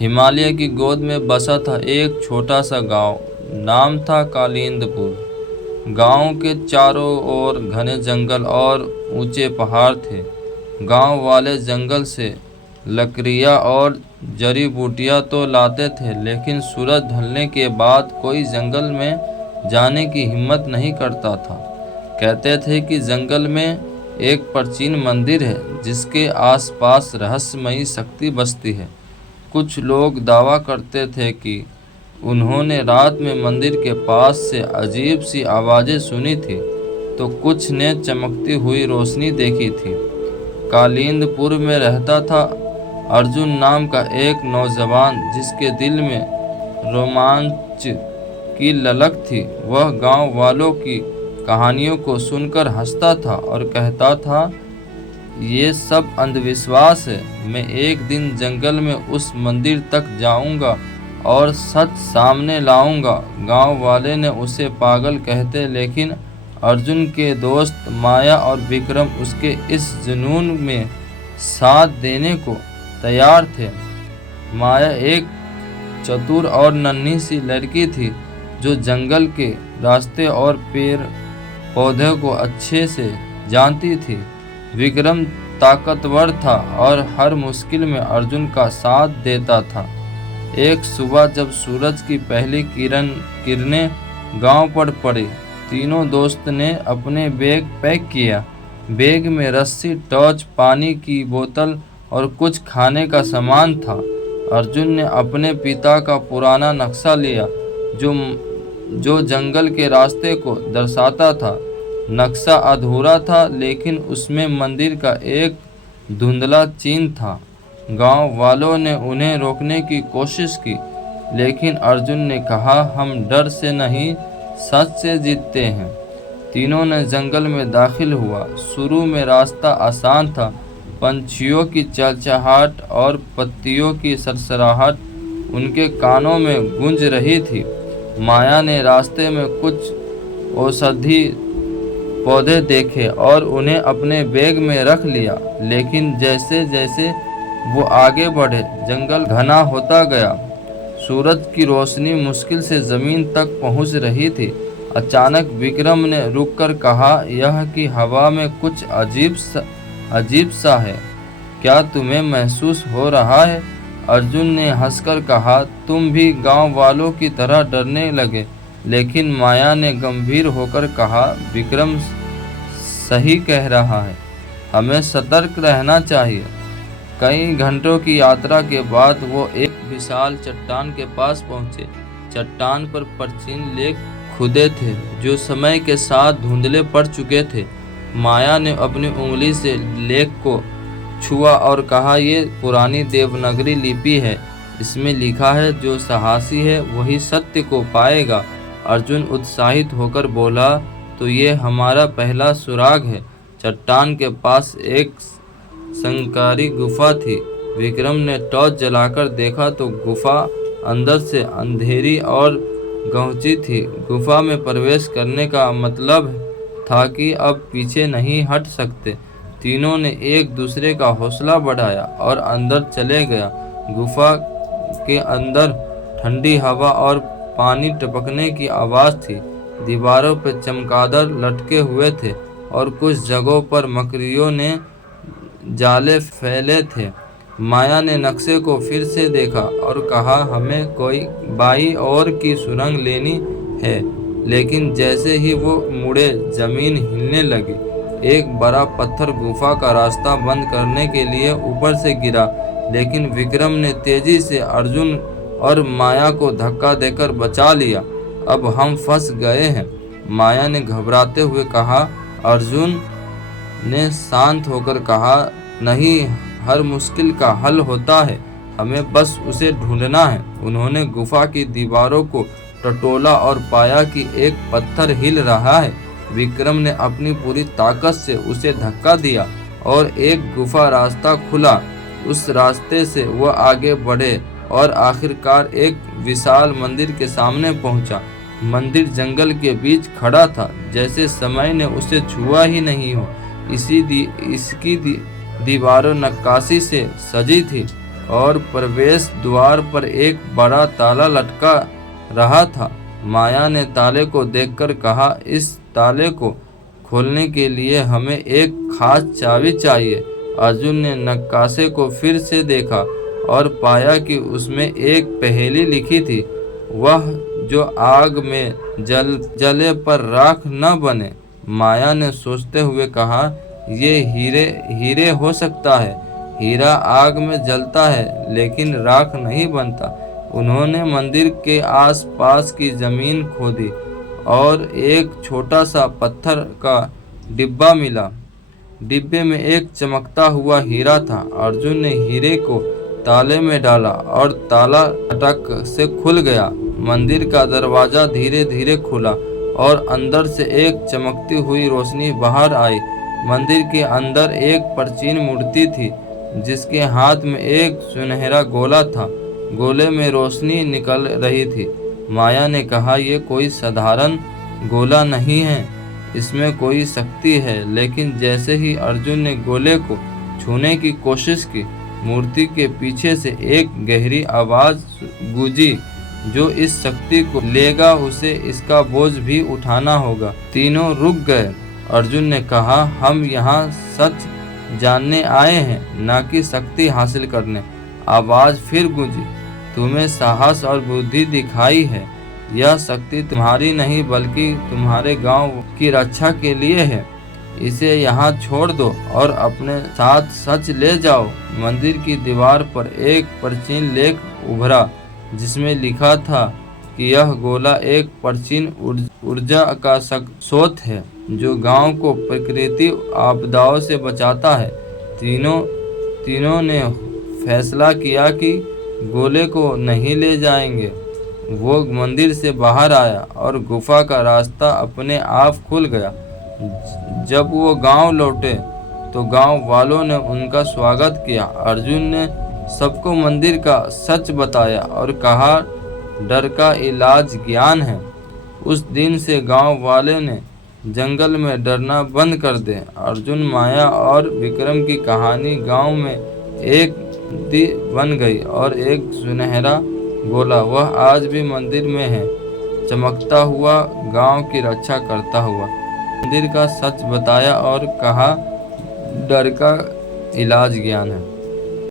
हिमालय की गोद में बसा था एक छोटा सा गांव। नाम था कालिंदपुर। गांव के चारों ओर घने जंगल और ऊंचे पहाड़ थे। गांव वाले जंगल से लकड़ियां और जड़ी बूटियां तो लाते थे, लेकिन सूरज ढलने के बाद कोई जंगल में जाने की हिम्मत नहीं करता था। कहते थे कि जंगल में एक प्राचीन मंदिर है जिसके आसपास रहस्यमयी शक्ति बसती है। कुछ लोग दावा करते थे कि उन्होंने रात में मंदिर के पास से अजीब सी आवाज़ें सुनी थी, तो कुछ ने चमकती हुई रोशनी देखी थी। कालिंदपुर में रहता था अर्जुन नाम का एक नौजवान, जिसके दिल में रोमांच की ललक थी। वह गांव वालों की कहानियों को सुनकर हंसता था और कहता था, ये सब अंधविश्वास है। मैं एक दिन जंगल में उस मंदिर तक जाऊंगा और सच सामने लाऊंगा। गांव वाले ने उसे पागल कहते, लेकिन अर्जुन के दोस्त माया और विक्रम उसके इस जुनून में साथ देने को तैयार थे। माया एक चतुर और नन्ही सी लड़की थी जो जंगल के रास्ते और पेड़ पौधे को अच्छे से जानती थी। विक्रम ताकतवर था और हर मुश्किल में अर्जुन का साथ देता था। एक सुबह जब सूरज की पहली किरणें गांव पर पड़ी, तीनों दोस्त ने अपने बैग पैक किया। बैग में रस्सी, टॉर्च, पानी की बोतल और कुछ खाने का सामान था। अर्जुन ने अपने पिता का पुराना नक्शा लिया जो जंगल के रास्ते को दर्शाता था। नक्शा अधूरा था, लेकिन उसमें मंदिर का एक धुंधला चिन्ह था। गांव वालों ने उन्हें रोकने की कोशिश की, लेकिन अर्जुन ने कहा, हम डर से नहीं, सच से जीतते हैं। तीनों ने जंगल में दाखिल हुआ। शुरू में रास्ता आसान था। पंछियों की चहचहाहट और पत्तियों की सरसराहट उनके कानों में गूंज रही थी। माया ने रास्ते में कुछ औषधि पौधे देखे और उन्हें अपने बैग में रख लिया, लेकिन जैसे जैसे वो आगे बढ़े, जंगल घना होता गया। सूरज की रोशनी मुश्किल से जमीन तक पहुंच रही थी। अचानक विक्रम ने रुककर कहा, यह कि हवा में कुछ अजीब सा है। क्या तुम्हें महसूस हो रहा है? अर्जुन ने हंसकर कहा, तुम भी गांव वालों की तरह डरने लगे। लेकिन माया ने गंभीर होकर कहा, विक्रम सही कह रहा है, हमें सतर्क रहना चाहिए। कई घंटों की यात्रा के बाद वो एक विशाल चट्टान के पास पहुंचे। चट्टान पर प्राचीन लेख खुदे थे जो समय के साथ धुंधले पड़ चुके थे। माया ने अपनी उंगली से लेख को छुआ और कहा, ये पुरानी देवनागरी लिपि है। इसमें लिखा है, जो साहसी है वही सत्य को पाएगा। अर्जुन उत्साहित होकर बोला, तो ये हमारा पहला सुराग है। चट्टान के पास एक संकारी गुफा थी। विक्रम ने टॉर्च जलाकर देखा तो गुफा अंदर से अंधेरी और गहरी थी। गुफा में प्रवेश करने का मतलब था कि अब पीछे नहीं हट सकते। तीनों ने एक दूसरे का हौसला बढ़ाया और अंदर चले गया। गुफा के अंदर ठंडी हवा और पानी टपकने की आवाज़ थी। दीवारों पर चमगादड़ लटके हुए थे और कुछ जगहों पर मकड़ियों ने जाले फैले थे। माया ने नक्शे को फिर से देखा और कहा, हमें कोई बाई ओर की सुरंग लेनी है। लेकिन जैसे ही वो मुड़े, जमीन हिलने लगी। एक बड़ा पत्थर गुफा का रास्ता बंद करने के लिए ऊपर से गिरा, लेकिन विक्रम ने तेजी से अर्जुन और माया को धक्का देकर बचा लिया। अब हम फंस गए हैं, माया ने घबराते हुए कहा। अर्जुन ने शांत होकर कहा, नहीं, हर मुश्किल का हल होता है, हमें बस उसे ढूंढना है। उन्होंने गुफा की दीवारों को टटोला और पाया कि एक पत्थर हिल रहा है। विक्रम ने अपनी पूरी ताकत से उसे धक्का दिया और एक गुफा रास्ता खुला। उस रास्ते से वह आगे बढ़े और आखिरकार एक विशाल मंदिर के सामने पहुंचा। मंदिर जंगल के बीच खड़ा था, जैसे समय ने उसे छुआ ही नहीं हो। इसकी दीवारों नक्काशी से सजी थी और प्रवेश द्वार पर एक बड़ा ताला लटका रहा था। माया ने ताले को देखकर कहा, इस ताले को खोलने के लिए हमें एक खास चाबी चाहिए। अर्जुन ने नक्काशे को फिर से देखा और पाया कि उसमें एक पहेली लिखी थी, वह जो आग में जले पर राख न बने। माया ने सोचते हुए कहा, ये हीरे हो सकता है। हीरा आग में जलता है लेकिन राख नहीं बनता। उन्होंने मंदिर के आसपास की जमीन खोदी और एक छोटा सा पत्थर का डिब्बा मिला। डिब्बे में एक चमकता हुआ हीरा था। अर्जुन ने हीरे को ताले में डाला और ताला फटक से खुल गया। मंदिर का दरवाजा धीरे धीरे खुला और अंदर से एक चमकती हुई रोशनी बाहर आई। मंदिर के अंदर एक प्राचीन मूर्ति थी जिसके हाथ में एक सुनहरा गोला था। गोले में रोशनी निकल रही थी। माया ने कहा, यह कोई साधारण गोला नहीं है, इसमें कोई शक्ति है। लेकिन जैसे ही अर्जुन ने गोले को छूने की कोशिश की, मूर्ति के पीछे से एक गहरी आवाज गूंजी, जो इस शक्ति को लेगा उसे इसका बोझ भी उठाना होगा। तीनों रुक गए। अर्जुन ने कहा, हम यहाँ सच जानने आए हैं, न कि शक्ति हासिल करने। आवाज फिर गूंजी, तुम्हें साहस और बुद्धि दिखाई है। यह शक्ति तुम्हारी नहीं बल्कि तुम्हारे गांव की रक्षा के लिए है। इसे यहाँ छोड़ दो और अपने साथ सच ले जाओ। मंदिर की दीवार पर एक प्राचीन लेख उभरा जिसमें लिखा था कि यह गोला एक प्राचीन ऊर्जा का स्रोत है जो गांव को प्रकृति आपदाओं से बचाता है। तीनों ने फैसला किया कि गोले को नहीं ले जाएंगे। वो मंदिर से बाहर आया और गुफा का रास्ता अपने आप खुल गया। जब वो गांव लौटे तो गांव वालों ने उनका स्वागत किया। अर्जुन ने सबको मंदिर का सच बताया और कहा, डर का इलाज ज्ञान है। उस दिन से गांव वाले ने जंगल में डरना बंद कर दे। अर्जुन, माया और विक्रम की कहानी गांव में एक दी बन गई और एक सुनहरा गोला वह आज भी मंदिर में है, चमकता हुआ, गांव की रक्षा करता हुआ। मंदिर का सच बताया और कहा, डर का इलाज ज्ञान है।